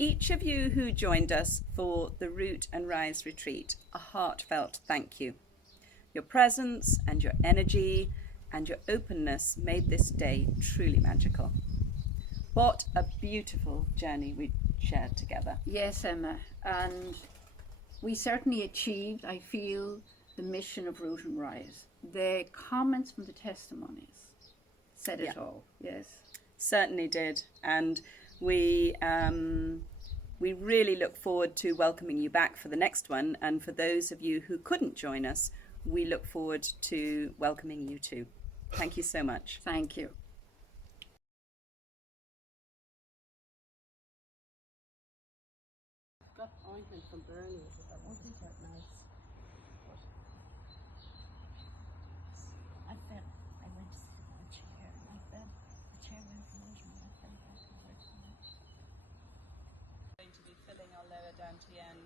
Each of you who joined us for the Root and Rise retreat, a heartfelt thank you. Your presence and your energy and your openness made this day truly magical. What a beautiful journey we shared together. Yes, Emma, and we certainly achieved, I feel, the mission of Root and Rise. The comments from the testimonies said it all, yes. Certainly did, and we really look forward to welcoming you back for the next one, and for those of you who couldn't join us, we look forward to welcoming you too. Thank you so much. Thank you. Got ointment from Bernie. Wasn't that nice? I went to sit on a chair, and the chair went motion, and I fell back over it. Going to be filling our lower dantian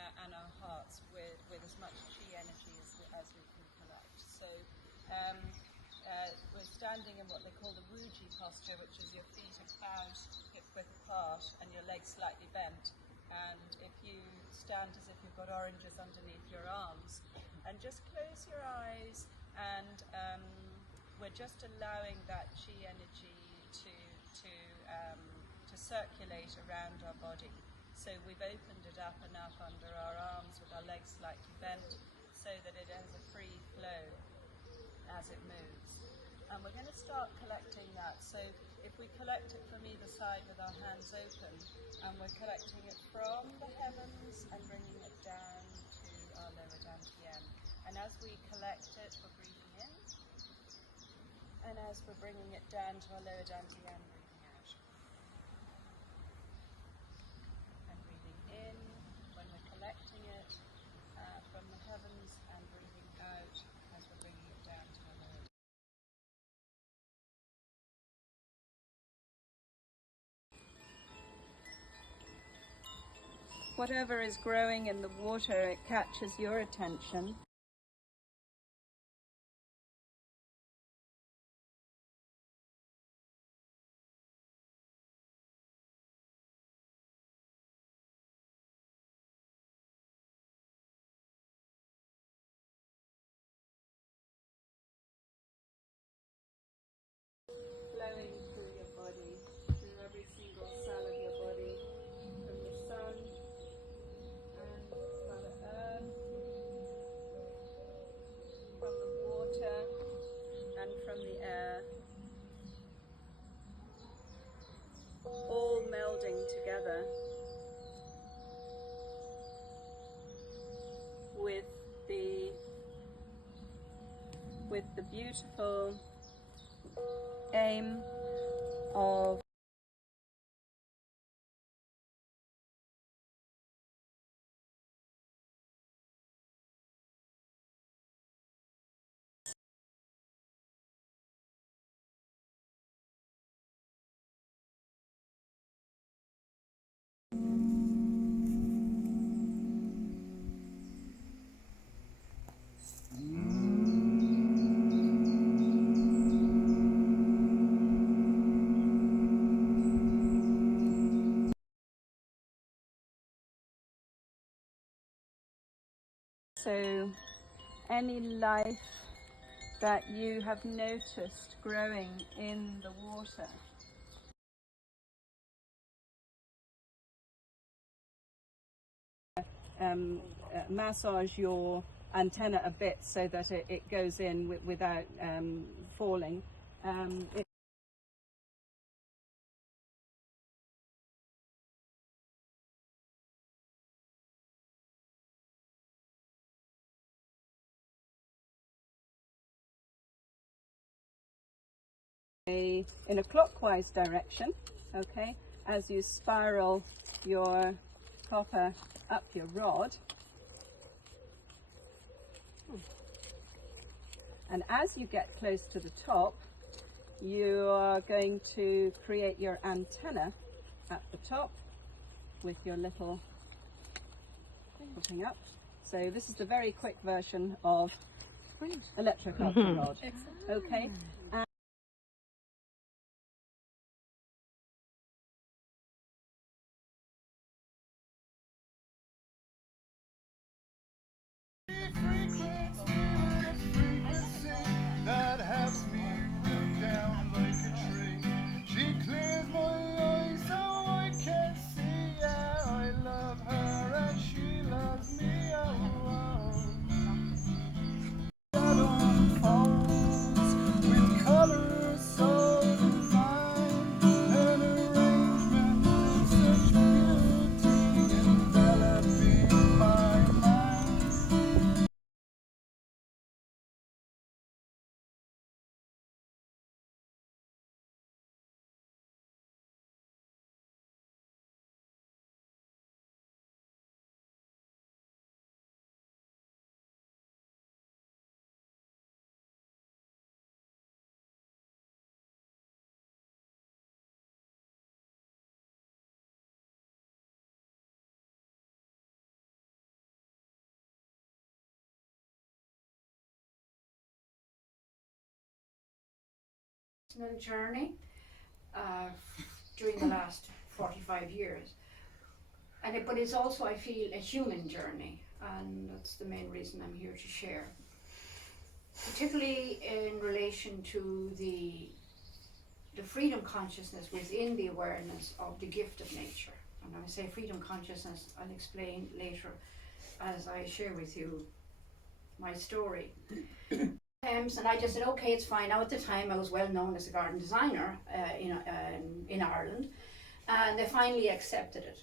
and our hearts with as much chi energy as we can collect. So we're standing in what they call the wuji posture, which is your feet about hip width apart and your legs slightly bent. And if you stand as if you've got oranges underneath your arms, and just close your eyes, and we're just allowing that chi energy to circulate around our body. So we've opened it up enough under our arms with our legs slightly bent so that it has a free flow as it moves. And we're going to start collecting that. So if we collect it from either side with our hands open, and we're collecting it from the heavens and bringing it down to our lower dantian. And as we collect it, we're breathing in. And as we're bringing it down to our lower dantian, breathing out. And breathing in when we're collecting it from the heavens, and breathing out as we're bringing it down to our lower. Whatever is growing in the water, it catches your attention. Flowing through your body, through every single cell of your body, from the sun and Mother Earth, from the water and from the air, all melding together with the beautiful aim of so any life that you have noticed growing in the water. Massage your antenna a bit so that it goes in without falling. In a clockwise direction, okay, as you spiral your copper up your rod. And as you get close to the top, you are going to create your antenna at the top with your little thing up. So this is the very quick version of electrocardioid rod. Okay. frequents me with a frequency that has me ripped down like a tree. She clears my eyes so I can see. Yeah, I love her and she loves me. Oh, oh. Shadow unfolds with colors so divine, an arrangement of such beauty enveloping my mind. Personal journey during the last 45 years. But it's also, I feel, a human journey, and that's the main reason I'm here to share. Particularly in relation to the freedom consciousness within the awareness of the gift of nature. And when I say freedom consciousness, I'll explain later as I share with you my story. And I just said, okay, it's fine. Now at the time I was well known as a garden designer in Ireland, and they finally accepted it.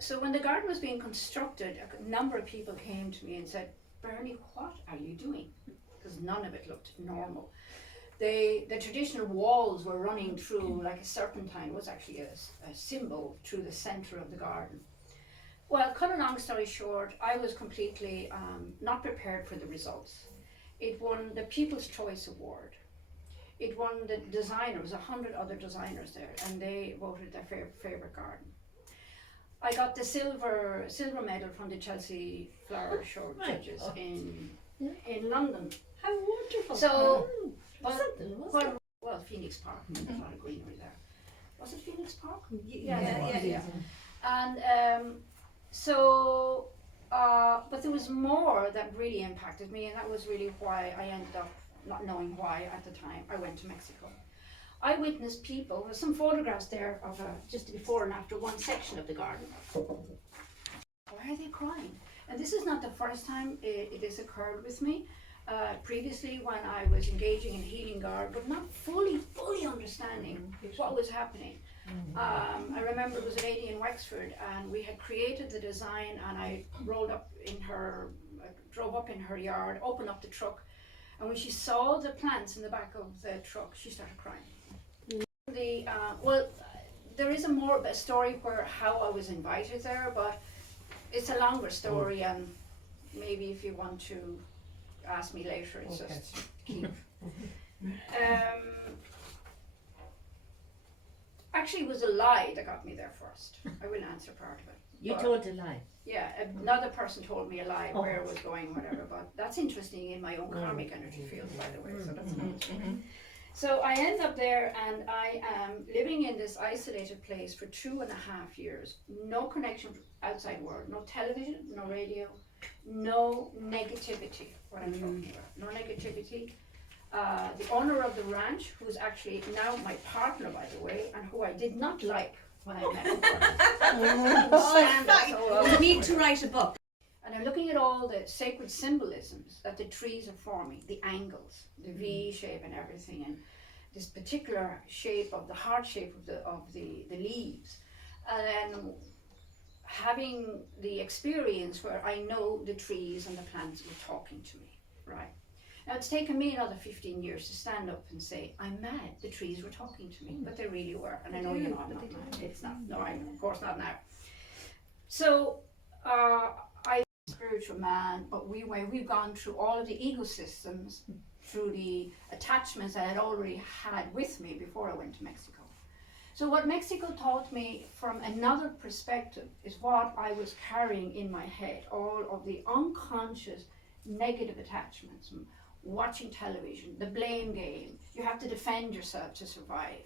So when the garden was being constructed, a number of people came to me and said, Bernie, what are you doing? Because none of it looked normal. The traditional walls were running through, like a serpentine was actually a symbol through the center of the garden. Well, cut a long story short, I was completely not prepared for the results. It won the People's Choice Award. It won the designer, there was 100 other designers there, and they voted their favorite garden. I got the silver medal from the Chelsea Flower Show judges in London. How wonderful. So, Something, wasn't it? well, Phoenix Park, there's a lot of greenery there. Was it Phoenix Park? Yeah. And but there was more that really impacted me, and that was really why I ended up not knowing why at the time I went to Mexico. I witnessed people, there's some photographs there of just before and after one section of the garden. Why are they crying? And this is not the first time it has occurred with me. Previously, when I was engaging in healing garden, but not fully understanding what was happening. I remember it was a lady in Wexford, and we had created the design, and I drove up in her yard, opened up the truck, and when she saw the plants in the back of the truck, she started crying. There is a story where how I was invited there, but it's a longer story, and maybe if you want to ask me later, it's just keep. Actually, it was a lie that got me there first. I will answer part of it. You told a lie. Yeah, another person told me a lie, where it was going, whatever, but that's interesting in my own karmic energy field, by the way, so that's not. So I end up there, and I am living in this isolated place for 2.5 years. No connection to outside world, no television, no radio, no negativity, what I'm talking about, no negativity. The owner of the ranch, who's actually now my partner, by the way, and who I did not like when I met him. You need to write a book. And I'm looking at all the sacred symbolisms that the trees are forming, the angles, the V shape and everything, and this particular shape of the heart shape of the leaves. And then having the experience where I know the trees and the plants were talking to me, right? Now it's taken me another 15 years to stand up and say, I'm mad, the trees were talking to me, but they really were. And I know you know I'm not mad, it's not, no, I'm of course not now. So I'm a spiritual man, but we've gone through all of the ecosystems, through the attachments I had already had with me before I went to Mexico. So what Mexico taught me from another perspective is what I was carrying in my head, all of the unconscious negative attachments, watching television, the blame game, you have to defend yourself to survive,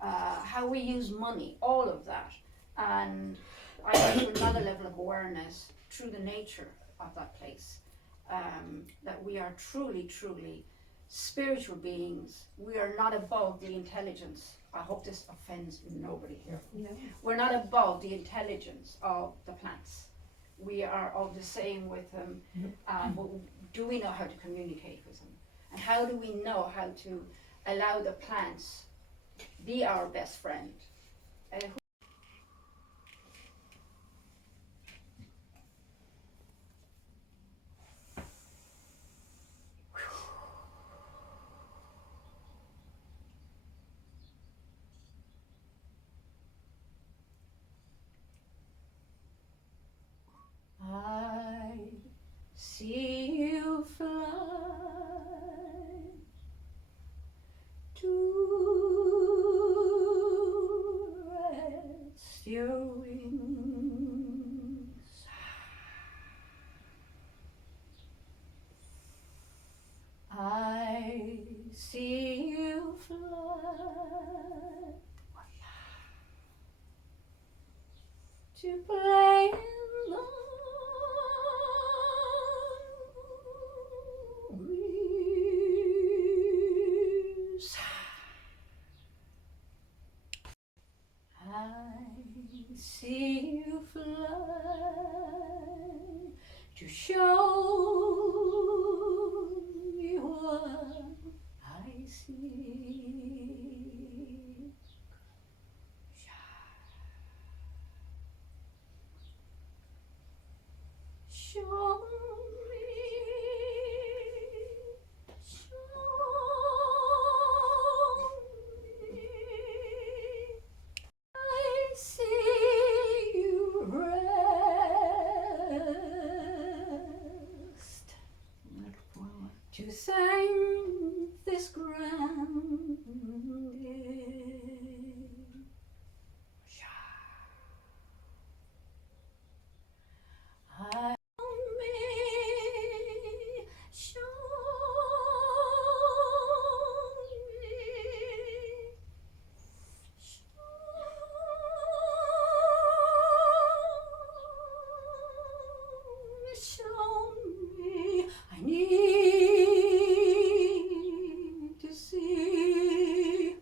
how we use money, all of that. And I went to another level of awareness through the nature of that place. that we are truly, truly spiritual beings. We are not above the intelligence. I hope this offends nobody here. No. We're not above the intelligence of the plants. We are of the same with them. But do we know how to communicate with them? And how do we know how to allow the plants be our best friend? I see you fly to rest your wings. I see you fly to play in the breeze. I see you fly to show me what I see. Show me, show me. I see you rest to thank this ground. I show me, I need to see.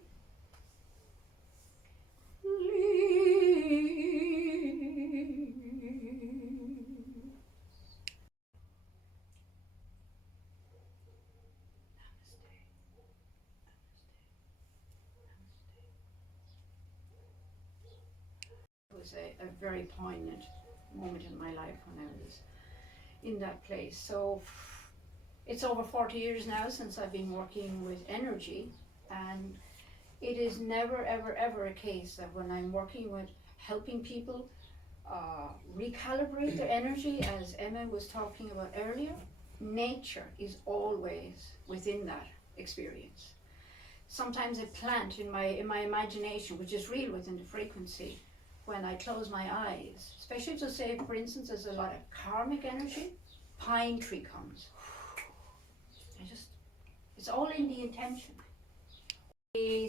It was a very poignant moment in my life when I was in that place. So it's over 40 years now since I've been working with energy, and it is never ever ever a case that when I'm working with helping people recalibrate their energy, as Emma was talking about earlier, nature is always within that experience. Sometimes a plant in my imagination, which is real within the frequency, when I close my eyes, especially to say, for instance, there's a lot of karmic energy, pine tree comes. It's all in the intention.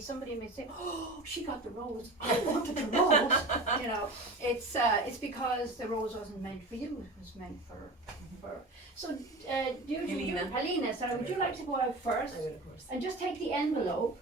Somebody may say, "Oh, she got the rose. I wanted the rose." You know, it's because the rose wasn't meant for you. It was meant for. So, Helena, sorry, would you like to go out first? I will, of course. And just take the envelope.